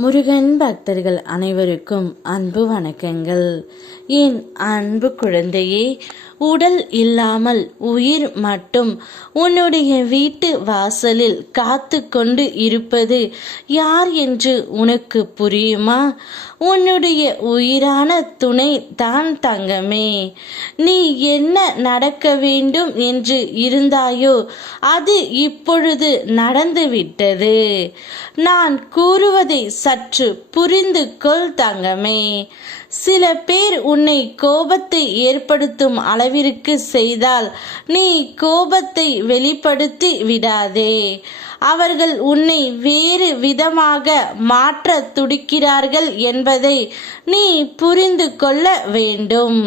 முருகன் பக்தர்கள் அனைவருக்கும் அன்பு வணக்கங்கள். என் அன்பு குழந்தையே, உடல் இல்லாமல் உயிர் மட்டும் உன்னுடைய வீட்டு வாசலில் காத்து கொண்டு இருப்பது யார் என்று உனக்கு புரியுமா? உன்னுடைய உயிரான துணை தான் தங்கமே. நீ என்ன நடக்க வேண்டும் என்று இருந்தாயோ அது இப்பொழுது நடந்துவிட்டது. நான் கூறுவதை சற்று புரிந்து கொள் தங்கமே. சில பேர் உன்னை கோபத்தை ஏற்படுத்தும் அளவிற்கு செய்தால் நீ கோபத்தை வெளிப்படுத்தி விடாதே. அவர்கள் உன்னை வேறு விதமாக மாற்ற துடிக்கிறார்கள் என்பதை நீ புரிந்து கொள்ள வேண்டும்.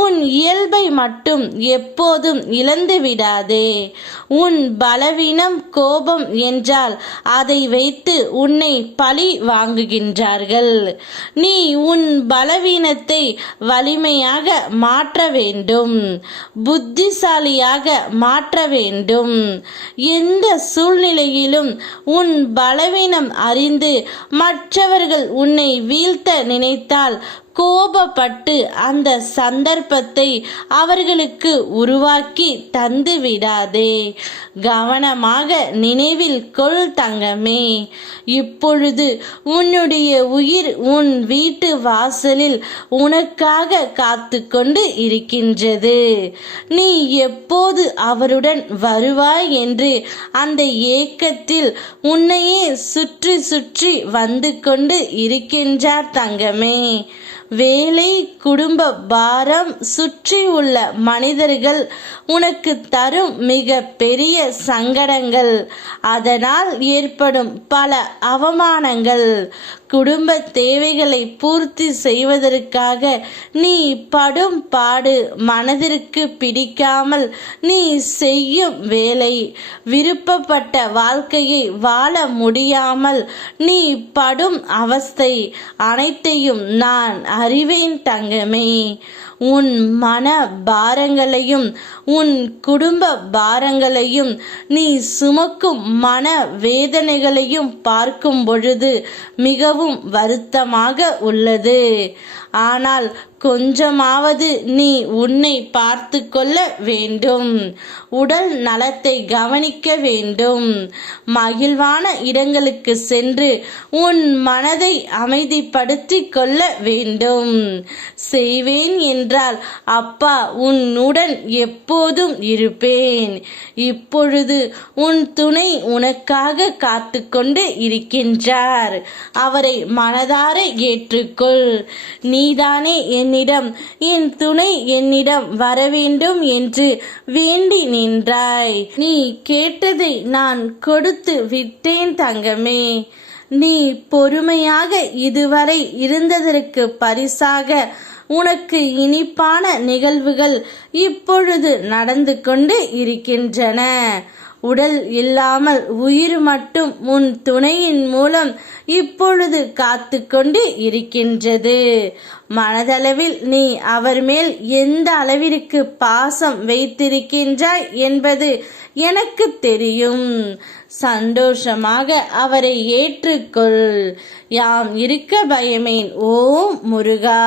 உன் இயல்பை மட்டும் எப்போதும் இழந்து விடாதே. உன் பலவீனம் கோபம் என்றால் அதை வைத்து உன்னை பழி வாங்குகின்றார்கள். நீ உன் பலவீனத்தை வலிமையாக மாற்ற வேண்டும், புத்திசாலியாக மாற்ற வேண்டும். எந்த சூழ்நிலையிலும் உன் பலவீனம் அறிந்து மற்றவர்கள் உன்னை வீழ்த்த நினைத்தால் கோபப்பட்டு அந்த சந்தர்ப்பத்தை அவர்களுக்கு உருவாக்கி தந்து விடாதே. கவனமாக நினைவில் கொள் தங்கமே. இப்பொழுது உன்னுடைய உயிர் உன் வீட்டு வாசலில் உனக்காக காத்து கொண்டு இருக்கின்றது. நீ எப்போது அவருடன் வருவாய் என்று அந்த ஏக்கத்தில் உன்னையே சுற்றி சுற்றி வந்து கொண்டு இருக்கின்றார் தங்கமே. வேலை, குடும்ப பாரம், சுற்றி உள்ள மனிதர்கள் உனக்கு தரும் மிக பெரிய சங்கடங்கள், அதனால் ஏற்படும் பல அவமானங்கள், குடும்ப தேவைகளை பூர்த்தி செய்வதற்காக நீ படும் பாடு, மனதிற்கு பிடிக்காமல் நீ செய்யும் வேலை, விருப்பப்பட்ட வாழ்க்கையை வாழ முடியாமல் நீ படும் அவஸ்தை அனைத்தையும் நான் அறிவேன் தங்கமே. உன் மன பாரங்களையும் உன் குடும்ப பாரங்களையும் நீ சுமக்கும் மன வேதனைகளையும் பார்க்கும் பொழுது மிகவும் வருத்தமாக உள்ளது. ஆனால் கொஞ்சமாவது நீ உன்னை பார்த்து கொள்ள வேண்டும். உடல் நலத்தை கவனிக்க வேண்டும். மகிழ்வான இடங்களுக்கு சென்று உன் மனதை அமைதிப்படுத்தி கொள்ள வேண்டும். செய்வேன் என்றால் அப்பா உன்னுடன் எப்போதும் இருப்பேன். இப்பொழுது உன் துணை உனக்காக காத்து கொண்டு இருக்கின்றார். அவரை மனதார ஏற்றுக்கொள். நீதானே என்னிடம் என் துணை என்னிடம் வரவேண்டும் என்று வேண்டி நின்றாய். நீ கேட்டதை நான் கொடுத்து விட்டேன் தங்கமே. நீ பொறுமையாக இதுவரை இருந்ததற்கு பரிசாக உனக்கு இனிப்பான நிகழ்வுகள் இப்பொழுது நடந்து கொண்டு இருக்கின்றன. உடல் இல்லாமல் உயிர் மட்டும் உன் துணையின் மூலம் இப்பொழுது காத்து கொண்டு இருக்கின்றது. மனதளவில் நீ அவர் மேல் எந்த அளவிற்கு பாசம் வைத்திருக்கின்றாய் என்பது எனக்கு தெரியும். சந்தோஷமாக அவரை ஏற்றுக்கொள். யாம் இருக்க பயமேன். ஓம் முருகா.